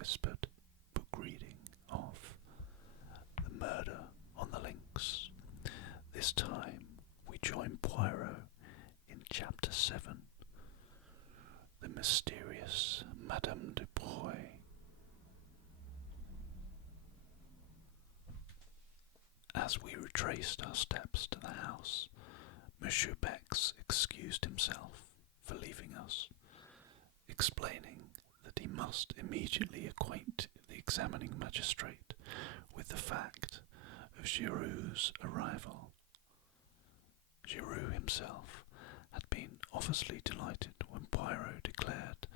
whispered book reading of The Murder on the Links. This time we join Poirot in Chapter 7, The Mysterious Madame Daubreuil. As we retraced our steps to the house, Monsieur Bex excused himself for leaving us, explaining that he must immediately acquaint the examining magistrate with the fact of Giroux's arrival. Giroux himself had been obviously delighted when Poirot declared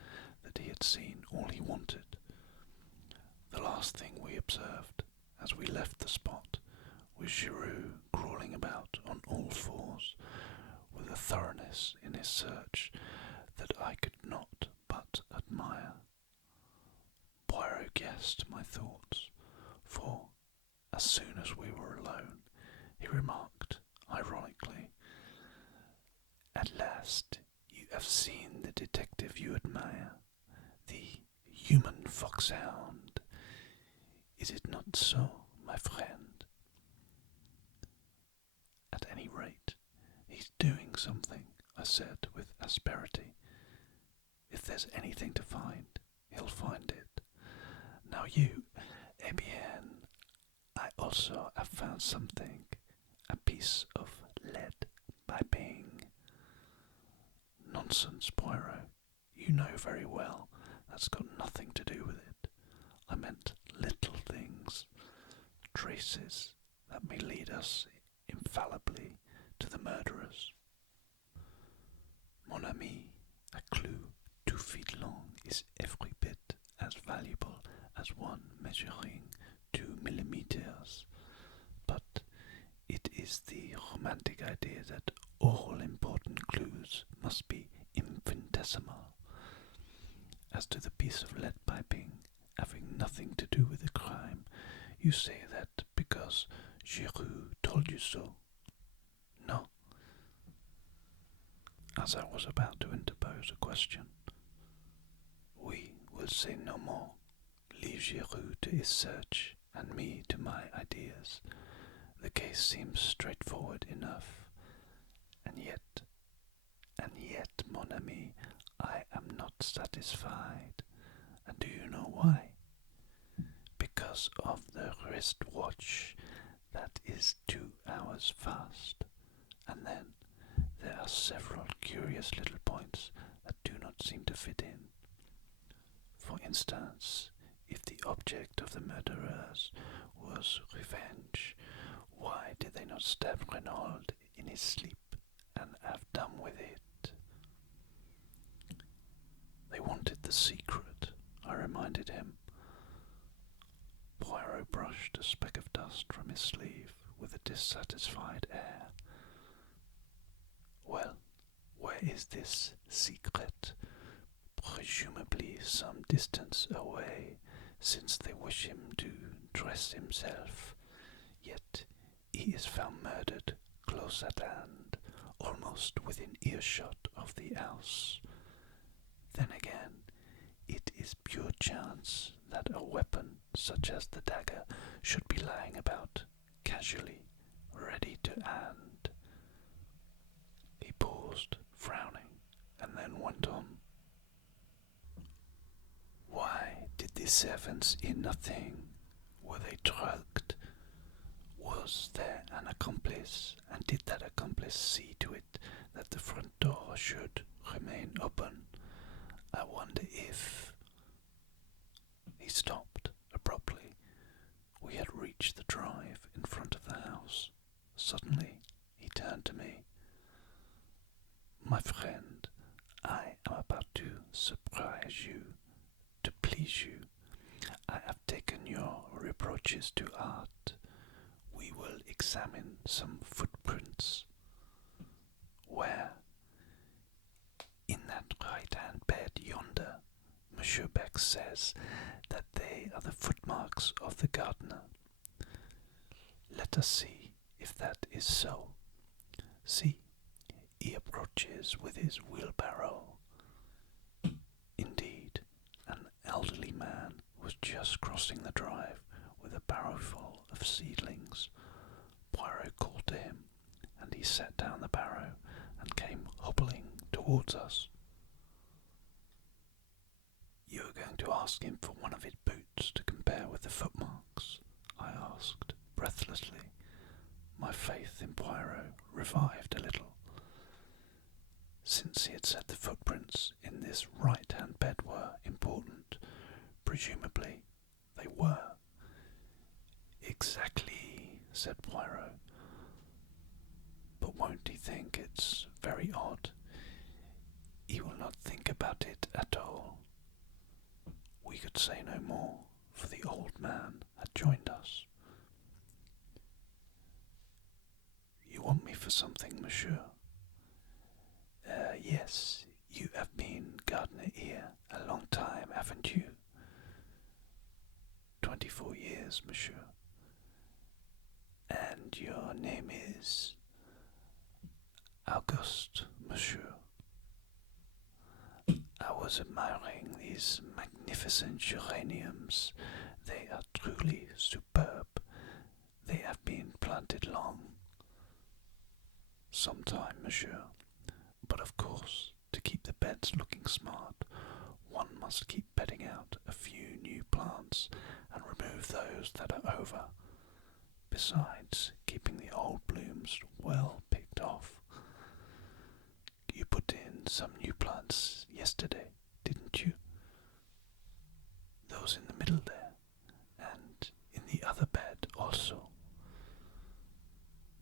that he had seen all he wanted. The last thing we observed as we left the spot was Giroux crawling about on all fours with a thoroughness in his search that I could not but admire. Poirot guessed my thoughts, for as soon as we were alone, he remarked ironically, "At last you have seen the detective you admire, the human foxhound. Is it not so, my friend? At any rate, he's doing something," I said with asperity. "If there's anything to find, he'll find it. Now you, eh bien, I also have found something, a piece of lead piping." "Nonsense, Poirot. You know very well that's got nothing to do with it. I meant little things, traces that may lead us infallibly to the murderers." "Mon ami, a clue 2 feet long is every bit as valuable as one measuring 2 millimeters. But it is the romantic idea that all important clues must be infinitesimal. As to the piece of lead piping having nothing to do with the crime, you say that because Giroux told you so?" "No." As I was about to interpose a question, "We will say no more. Leave Giroux to his search, and me to my ideas. The case seems straightforward enough, and yet, mon ami, I am not satisfied. And do you know why? Because of the wristwatch that is 2 hours fast, and then there are several curious little points that do not seem to fit in. For instance, if the object of the murderers was revenge, why did they not stab Renaud in his sleep and have done with it? They wanted the secret," I reminded him. Poirot brushed a speck of dust from his sleeve with a dissatisfied air. "Well, where is this secret? Presumably some distance away, since they wish him to dress himself. Yet he is found murdered close at hand, almost within earshot of the house. Then again, it is pure chance that a weapon such as the dagger should be lying about, casually, ready to hand." He paused, frowning, and then went on. "Why did the servants hear nothing? Were they drugged? Was there an accomplice, and did that accomplice see to it that the front door should remain open? I wonder if—" He stopped abruptly. We had reached the drive in front of the house. Suddenly he turned to me. "My friend, I am about to surprise you, to please you. I have taken your reproaches to heart. We will examine some footprints." "Where?" "In that right-hand bed yonder. Monsieur Beck says that they are the footmarks of the gardener. Let us see if that is so. See, he approaches with his wheelbarrow." Indeed, an elderly man was just crossing the drive with a barrowful of seedlings. Poirot called to him, and he set down the barrow and came hobbling towards us. "You are going to ask him for one of his boots to compare with the footmarks?" I asked, breathlessly. My faith in Poirot revived a little. Since he had said the footprints in this right-hand bed were important, presumably they were. "Exactly," said Poirot. "But won't he think it's very odd?" "He will not think about it at all." We could say no more, for the old man had joined us. "You want me for something, monsieur?" Yes, you have been gardener here a long time, haven't you?" 24 years, monsieur." "And your name is?" "Auguste, monsieur." "I was admiring these magnificent geraniums. They are truly superb. They have been planted long." "Some time, monsieur. But of course, to keep the beds looking smart, one must keep bedding out a few new plants and remove those that are over, besides keeping the old blooms well picked off. You put in some new plants yesterday, didn't you? Those in the middle there, and in the other bed also."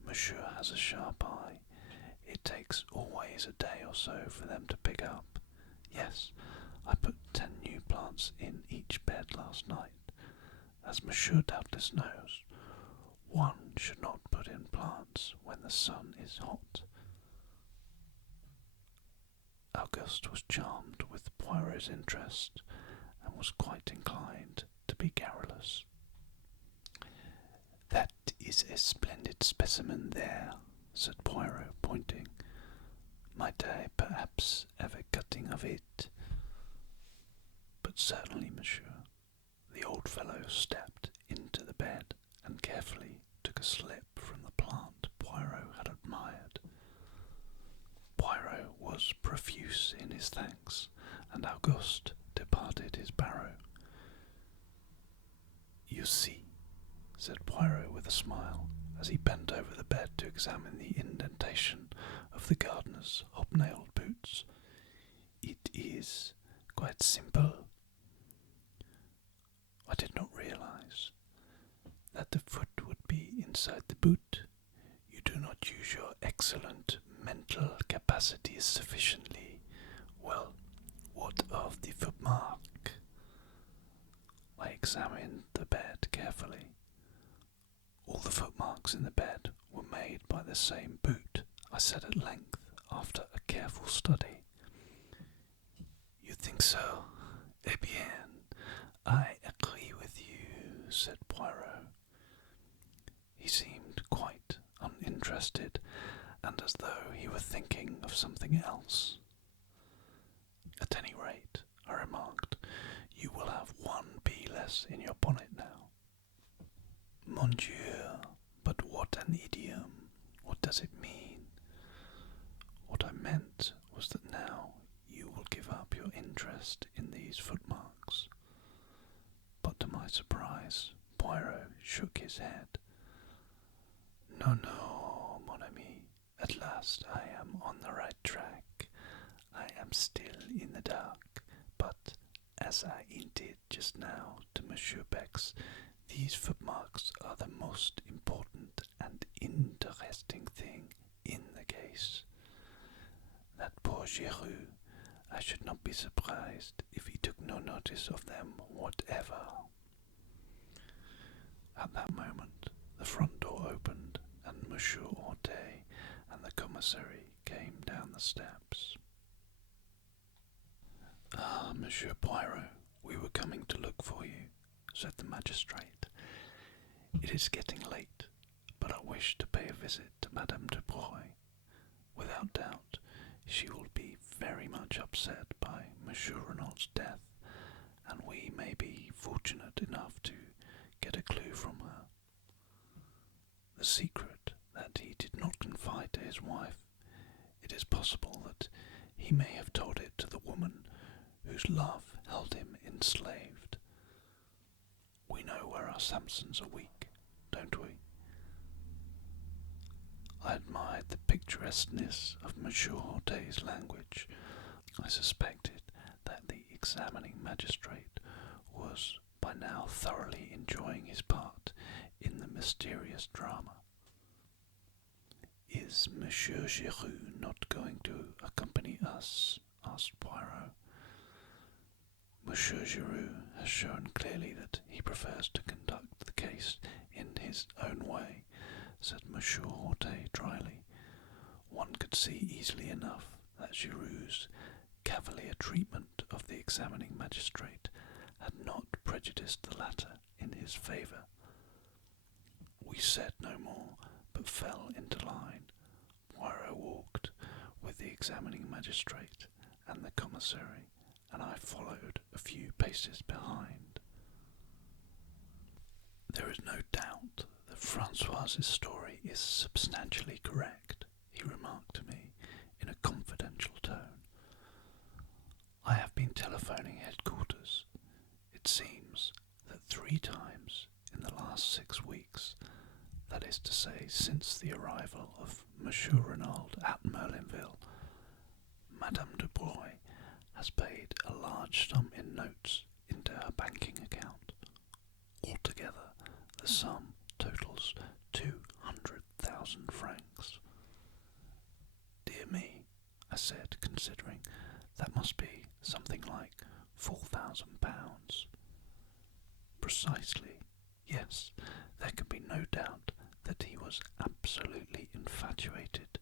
Monsieur has a sharp eye. It takes always a day or so for them to pick up. Yes, I put 10 new plants in each bed last night. As monsieur doubtless knows, one should not put in plants when the sun is hot. Auguste was charmed with Poirot's interest and was quite inclined to be garrulous. "That is a splendid specimen there," said Poirot, pointing. "Might I perhaps have a cutting of it?" "But certainly, monsieur." The old fellow stepped into the bed and carefully took a slip from the plant Poirot had admired. Poirot was profuse in his thanks, and Auguste departed his barrow. "You see," said Poirot with a smile, as he bent over the bed to examine the indentation of the gardener's hobnailed boots, "it is quite simple. I did not realize that the foot would be inside the boot. You do not use your excellent mental capacities sufficiently. Well, what of the footmark?" I examined the bed carefully. "All the footmarks in the bed were made by the same boot," I said at length, after a careful study. "You think so? Eh bien, I agree with you," said Poirot. He seemed quite uninterested, and as though he were thinking of something else. "At any rate," I remarked, "you will have one bee less in your bonnet now." "Mon Dieu, but what an idiom! What does it mean?" "What I meant was that now you will give up your interest in these footmarks." But to my surprise, Poirot shook his head. "No, no, mon ami. At last I am on the right track. I am still in the dark, but, as I hinted just now to Monsieur Bex, these footmarks are the most important and interesting thing in the case. That poor Giroux, I should not be surprised if he took no notice of them whatever." At that moment, the front door opened, and Monsieur Hortet and the commissary came down the steps. "Ah, Monsieur Poirot, we were coming to look for you," said the magistrate. "It is getting late, but I wish to pay a visit to Madame Daubreuil. Without doubt, she will be very much upset by Monsieur Renaud's death, and we may be fortunate enough to get a clue from her. The secret that he did not confide to his wife, it is possible that he may have told it to the woman whose love held him enslaved. We know where our Samsons are weak, don't we? I admired the picturesqueness of Monsieur Hortet's language. I suspected that the examining magistrate was by now thoroughly enjoying his part in the mysterious drama. "Is Monsieur Giroux not going to accompany us?" asked Poirot. "Monsieur Giroux has shown clearly that he prefers to conduct the case in his own way," said Monsieur Hortet dryly. One could see easily enough that Giroux's cavalier treatment of the examining magistrate had not prejudiced the latter in his favour. We said no more, but fell into line. Poirot walked with the examining magistrate and the commissary, and I followed a few paces behind. "There is no doubt that Francoise's story is substantially correct," he remarked to me in a confidential tone. "I have been telephoning headquarters. It seems that 3 times in the last 6 weeks, that is to say, since the arrival of Monsieur Renaud at Merlinville, Madame Daubreuil has paid a large sum in notes into her banking account. Altogether, the sum totals 200,000 francs. Dear me," I said, considering, "that must be something like £4,000. Precisely. Yes, there can be no doubt that he was absolutely infatuated,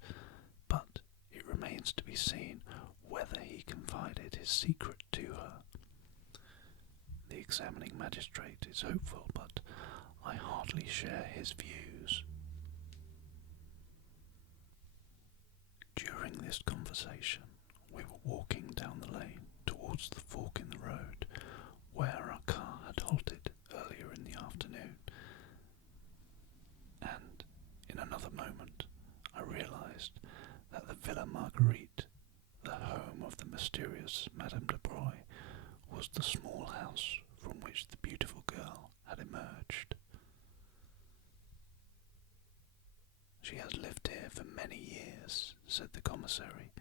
but it remains to be seen whether he confided his secret to her. The examining magistrate is hopeful, but I hardly share his views." During this conversation, we were walking down the lane towards the fork in the road where our car had halted earlier in the afternoon, and in another moment I realized that the Villa Marguerite, the home of the mysterious Madame Daubreuil, was the small house from which the beautiful girl had emerged. "She has lived here for many years," said the commissary,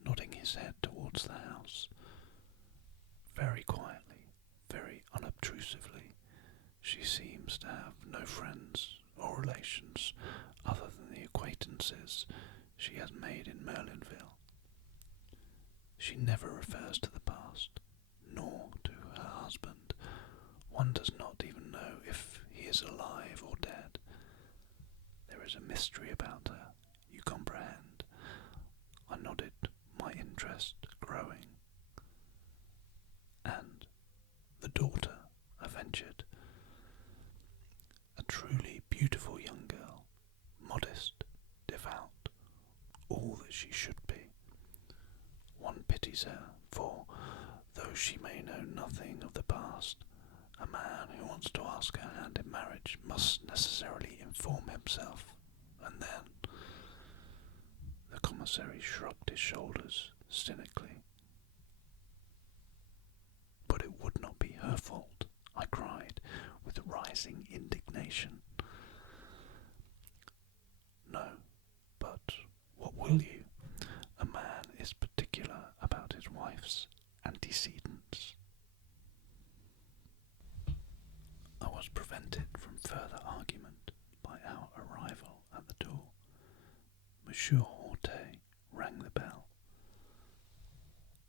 nodding his head towards the house. "Very quietly, very unobtrusively. She seems to have no friends or relations other than the acquaintances she has made in Merlinville. She never refers to the past, nor to her husband. One does not even know if he is alive or dead. There is a mystery about her, you comprehend." I nodded, my interest growing. "And the daughter," I ventured. "A truly beautiful young girl, modest, devout, all that she should be. One pities her, for, though she may know nothing of the past, a man who wants to ask her hand in marriage must necessarily inform himself, and then—" The commissary shrugged his shoulders cynically. "But it would not be her fault," I cried, with rising indignation. "No, but what will you? A man is particular about his wife's antecedents." I was prevented from further argument by our arrival at the door. Monsieur Hortet rang the bell.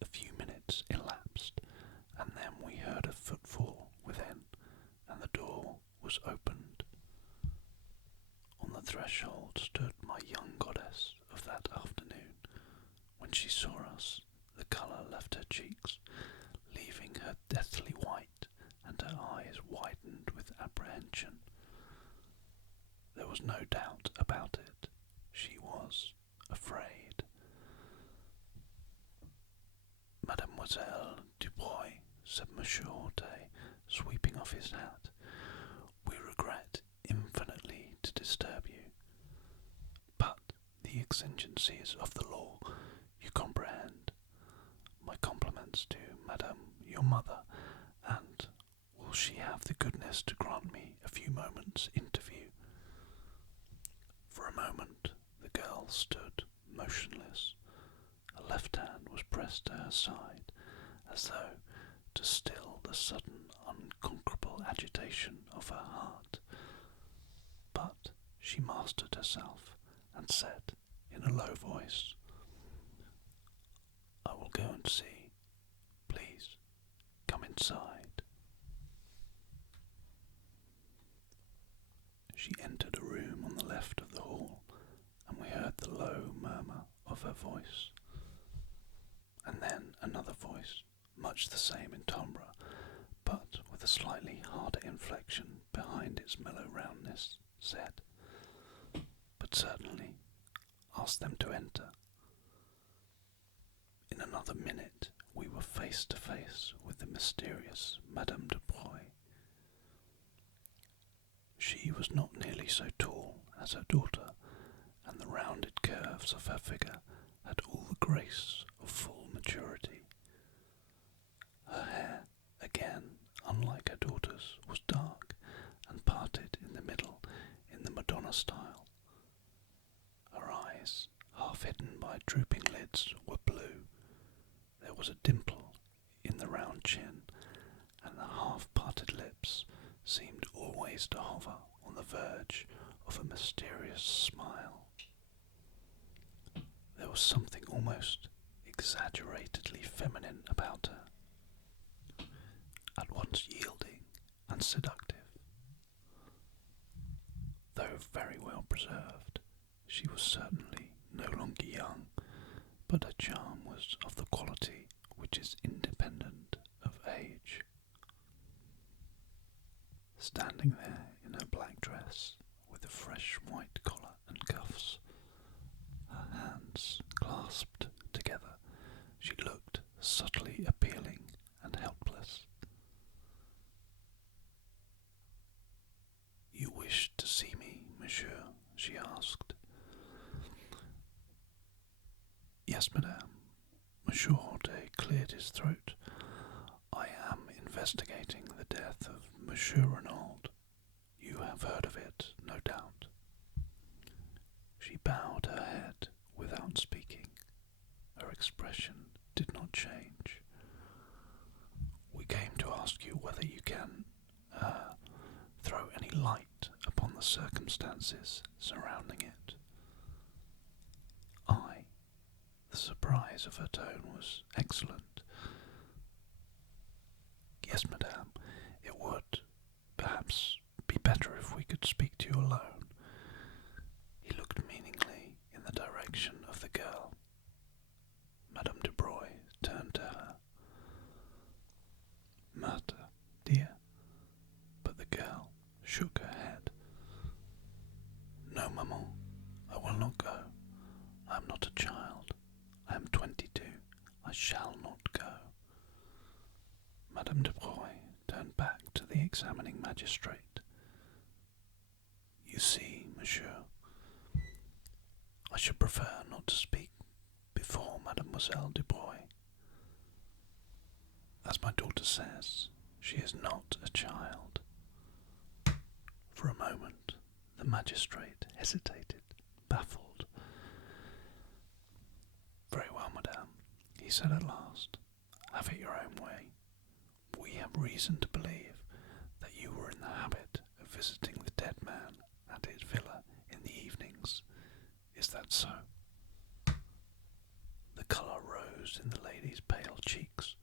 A few minutes elapsed, and then we heard a footfall within, and the door was opened. On the threshold stood my young goddess of that afternoon. When she saw us, the colour left her cheeks, leaving her deathly white, and her eyes widened with apprehension. There was no doubt about it. She was afraid. "Mademoiselle Daubreuil," said Monsieur Hortet, sweeping off his hat. "We regret infinitely to disturb you. But the exigencies of the law, you comprehend. My compliments to Madame, your mother, and will she have the goodness to grant me a few moments' interview?" For a moment the girl stood motionless. Her left hand was pressed to her side, as though to still the sudden unconquerable agitation of her heart. But she mastered herself and said in a low voice, "I will go and see. Please, come inside." She entered a room on the left of the hall, and we heard the low murmur of her voice. And then another voice, much the same in timbre, but with a slightly harder inflection behind its mellow roundness, said, "But certainly, ask them to enter." In another minute we were face to face with the mysterious Madame Daubreuil. She was not nearly so tall as her daughter, and the rounded curves of her figure had all the grace of full maturity. Her hair, again, unlike her daughter's, was dark and parted in the middle in the Madonna style. Her eyes, half hidden by drooping lids, were blue. There was a dimple in the round chin, and the half-parted lips seemed always to hover on the verge of a mysterious smile. There was something almost exaggeratedly feminine about her, at once yielding and seductive. Though very well preserved, she was certainly no longer young, but her charm was of the quality which is independent of age. Standing there in her black dress, with a fresh white collar and cuffs, her hands clasped together, she looked subtly appealing and helpless. "You wished to see me, monsieur?" she asked. "Yes, madame." Monsieur Hortet cleared his throat. "I am investigating the death of Monsieur Renaud. You have heard of it, no doubt." She bowed her head without speaking. Her expression did not change. "We came to ask you whether you can throw any light upon the circumstances surrounding it." The surprise of her tone was excellent. "Yes, madame, it would, perhaps, be better if we could speak to you alone." He looked meaningly in the direction of the girl. Madame Daubreuil turned to her. "Murder, dear." But the girl shook her head. "No, maman, I will not go. I am not a child. I am 22. I shall not go." Madame Daubreuil turned back to the examining magistrate. "You see, monsieur, I should prefer not to speak before Mademoiselle Daubreuil. As my daughter says, she is not a child." For a moment the magistrate hesitated, baffled. "Very well, madame," he said at last. "Have it your own way. We have reason to believe that you were in the habit of visiting the dead man at his villa in the evenings. Is that so?" The colour rose in the lady's pale cheeks,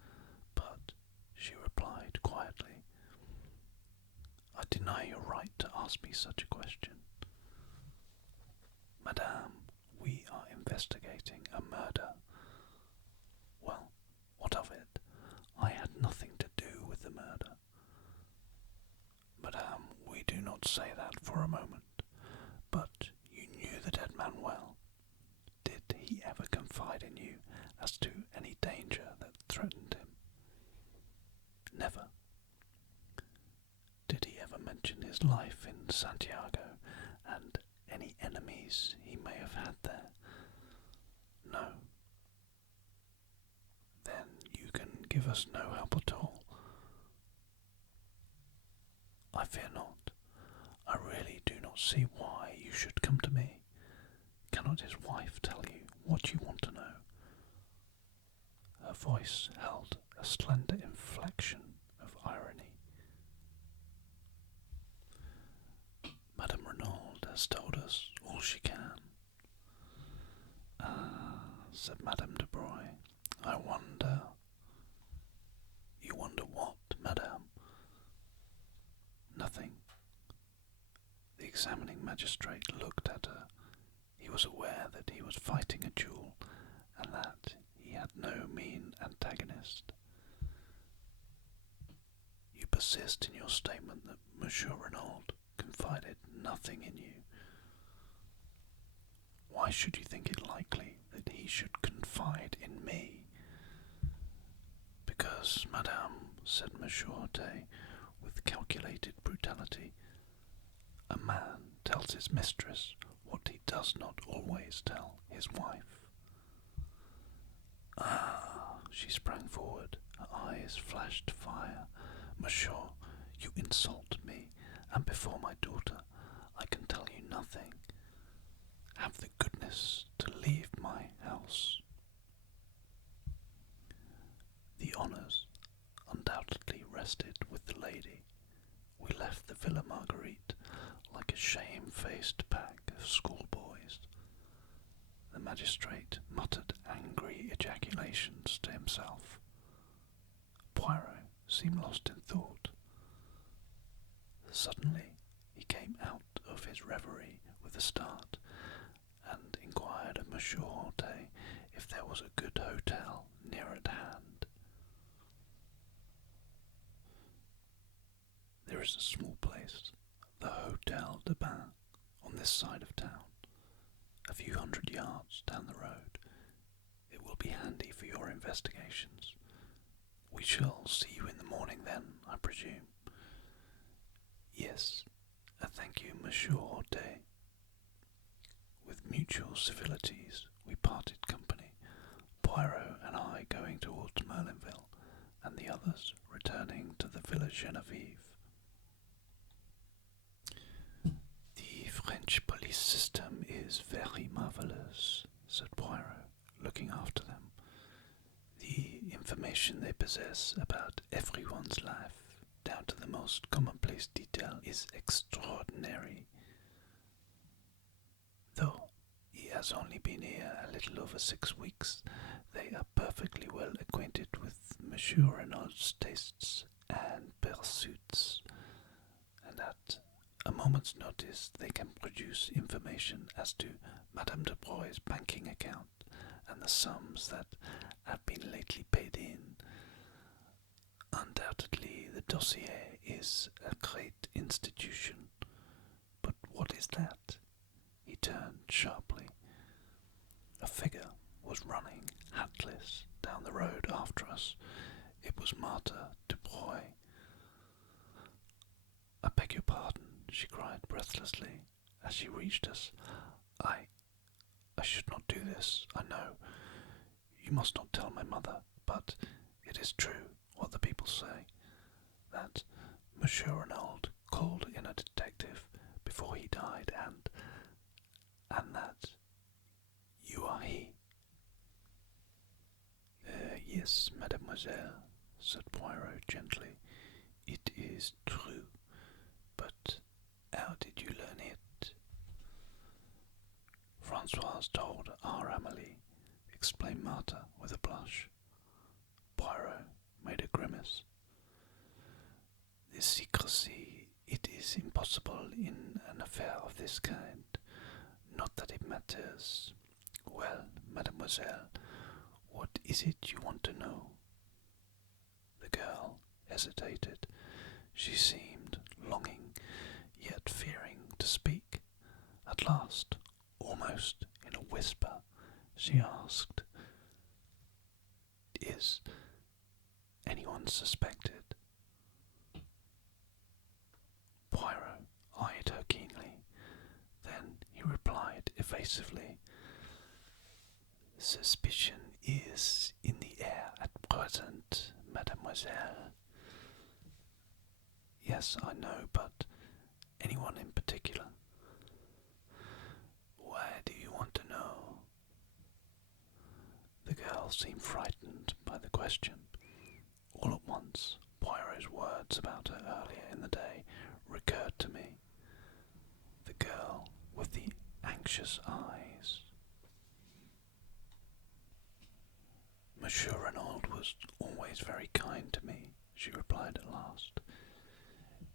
but she replied quietly, "I deny your right to ask me such a question." "Madame, we are investigating a murder." "Well, what of it? I had nothing to do with the murder." "Madame, we do not say that for a moment. But you knew the dead man well. Did he ever confide in you as to any danger that threatened him?" his life in Santiago and any enemies he may have had there? No. Then you can give us no help at all. I fear not. I really do not see why you should come to me. Cannot his wife tell you what you want to know? Her voice held a slender inflection of irony. Madame Renaud has told us all she can. Ah, said Madame Daubreuil, I wonder. You wonder what, madame? Nothing. The examining magistrate looked at her. He was aware that he was fighting a duel, and that he had no mean antagonist. You persist in your statement that Monsieur Renaud confided nothing in you. Why should you think it likely that he should confide in me? Because, madame, said Monsieur Hortet, with calculated brutality, a man tells his mistress what he does not always tell his wife. Ah, she sprang forward, her eyes flashed fire. Monsieur, you insult me, and before my daughter I can tell you nothing. Have the goodness to leave my house. The honours undoubtedly rested with the lady. We left the Villa Marguerite like a shamefaced pack of schoolboys. The magistrate muttered angry ejaculations to himself. Poirot seemed lost in thought. Suddenly he came out of his reverie with a start, and inquired of Monsieur Hortet if there was a good hotel near at hand. There is a small place, the Hotel de Bain, on this side of town, a few hundred yards down the road. It will be handy for your investigations. We shall see you in the morning then, I presume. Yes, thank you, Monsieur Hortet. With mutual civilities we parted company, Poirot and I going towards Merlinville, and the others returning to the Villa Genevieve. The French police system is very marvellous, said Poirot, looking after them. The information they possess about everyone's life, down to the most commonplace detail, is extraordinary. Though he has only been here a little over 6 weeks, they are perfectly well acquainted with Monsieur Renaud's tastes and pursuits, and at a moment's notice they can produce information as to Madame Daubreuil's banking account and the sums that have been lately paid in. Undoubtedly the dossier is a great institution, but what is that? He turned sharply. A figure was running hatless down the road after us. It was Marthe Daubreuil. I beg your pardon, she cried breathlessly as she reached us. I should not do this, I know. You must not tell my mother, but it is true what the people say, that Monsieur Renaud called in a detective before he died, and that you are he. Yes, mademoiselle, said Poirot gently. It is true, but how did you learn it? Françoise told our Amélie, explained Marthe with a blush. Poirot made a grimace. The secrecy, it is impossible in an affair of this kind. Not that it matters. Well, mademoiselle, what is it you want to know? The girl hesitated. She seemed longing, yet fearing to speak. At last, almost in a whisper, she asked, Is anyone suspected? Poirot eyed her keenly. Then he replied evasively, "Suspicion is in the air at present, mademoiselle." "Yes, I know, but anyone in particular?" "Why do you want to know?" The girl seemed frightened by the question. All at once, Poirot's words about her earlier in the day recurred to me. The girl with the anxious eyes. "Monsieur Renaud was always very kind to me," she replied at last.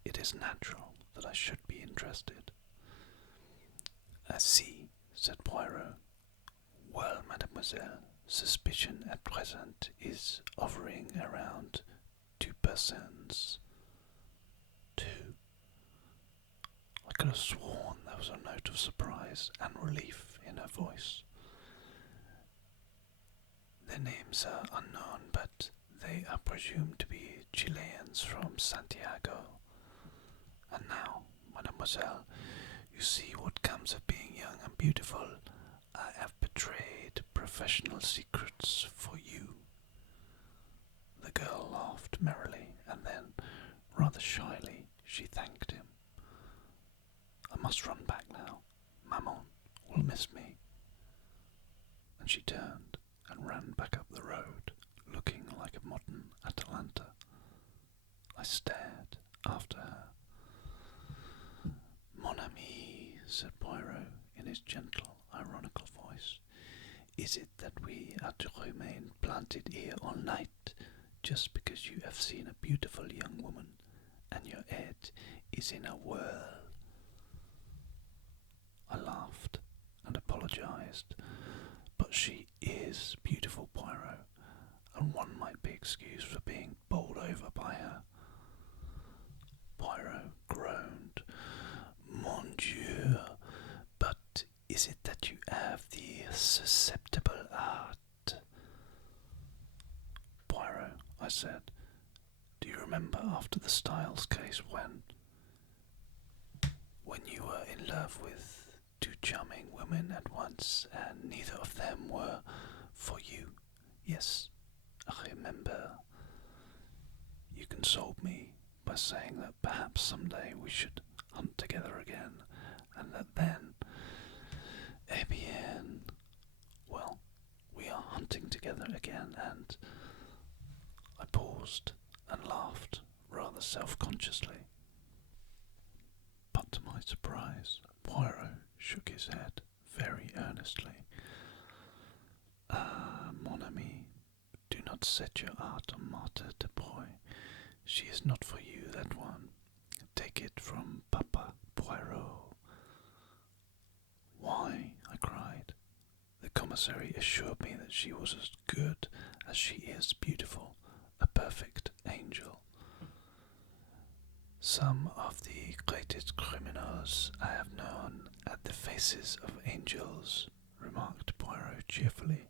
"It is natural that I should be interested." "I see," said Poirot. "Well, mademoiselle, suspicion at present is hovering around 2%. 2? I could have sworn there was a note of surprise and relief in her voice. "Their names are unknown, but they are presumed to be Chileans from Santiago. And now, mademoiselle, you see what comes of being young and beautiful. I have betrayed professional secrets for you." The girl laughed merrily, and then, rather shyly, she thanked him. "I must run back now. Maman will miss me." And she turned and ran back up the road, looking like a modern Atalanta. I stared after her. "Mon ami," said Poirot in his gentle, ironical voice, "is it that we are to remain planted here all night just because you have seen a beautiful young woman and your head is in a whirl?" I laughed and apologized, but she is beautiful, Poirot, and one might be excused for being bowled over by her. Poirot groaned. "Mon Dieu, but is it that you have the susceptible heart?" "Poirot," I said, "do you remember after the Styles case when you were in love with two charming women at once, and neither of them were for you?" "Yes, I remember. You consoled me by saying that perhaps some day we should hunt together again, and that then, eh bien, well, we are hunting together again, and..." I paused and laughed rather self-consciously. But to my surprise, Poirot shook his head very earnestly. "Ah, mon ami, do not set your heart on Marthe Daubreuil. She is not for you, that one. Take it from Papa Poirot." "Why?" I cried. "The commissary assured me that she was as good as she is beautiful, a perfect angel." "Some of the greatest criminals I have known had the faces of angels," remarked Poirot cheerfully.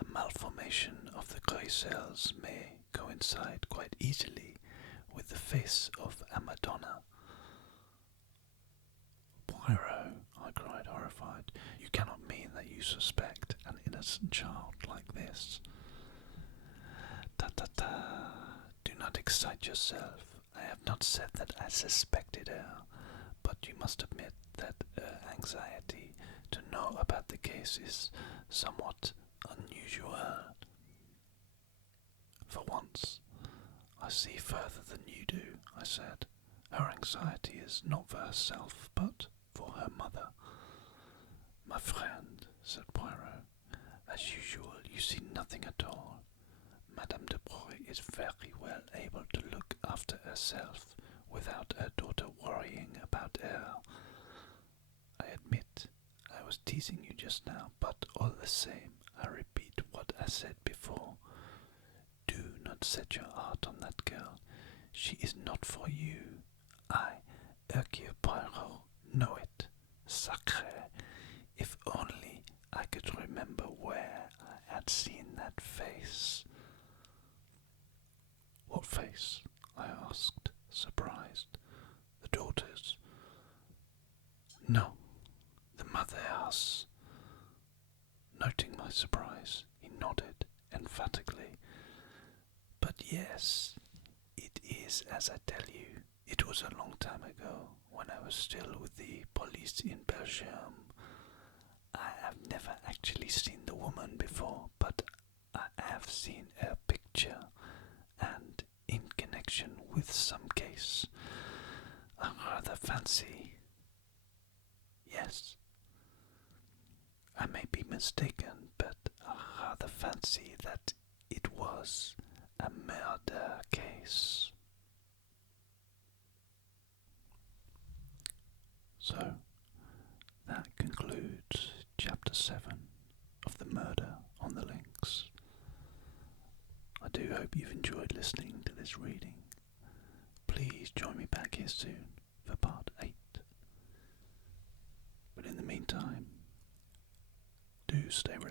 "A malformation of the grey cells may coincide quite easily with the face of a Madonna." "Poirot," I cried, horrified, "you cannot mean that you suspect an innocent child like this." "Ta-ta-ta, do not excite yourself. I have not said that I suspected her, but you must admit that her anxiety to know about the case is somewhat unusual. For once, I see further than you do," I said. "Her anxiety is not for herself, but for her mother." "My friend," said Poirot, "as usual you see nothing at all. Madame Daubreuil is very well able to look after herself without her daughter worrying about her. I admit I was teasing you just now, but all the same I repeat what I said before. Do not set your heart on that girl. She is not for you. I, Hercule Poirot, know it. Sacré! If only I could remember where I had seen that face." "What face?" I asked, surprised. "The daughter's, No, the mother asked. Noting my surprise, he nodded emphatically. But yes, it is as I tell you. It was a long time ago, when I was still with the police in Belgium. I have never actually seen the woman before, but I have seen her picture, and in connection with some case, I rather fancy. Yes, I may be mistaken, but I rather fancy that it was a murder case. So, that concludes Chapter 7 of The Murder on the Links. I do hope you've enjoyed listening to this reading. Please join me back here soon for Part 8. But in the meantime, do stay relaxed.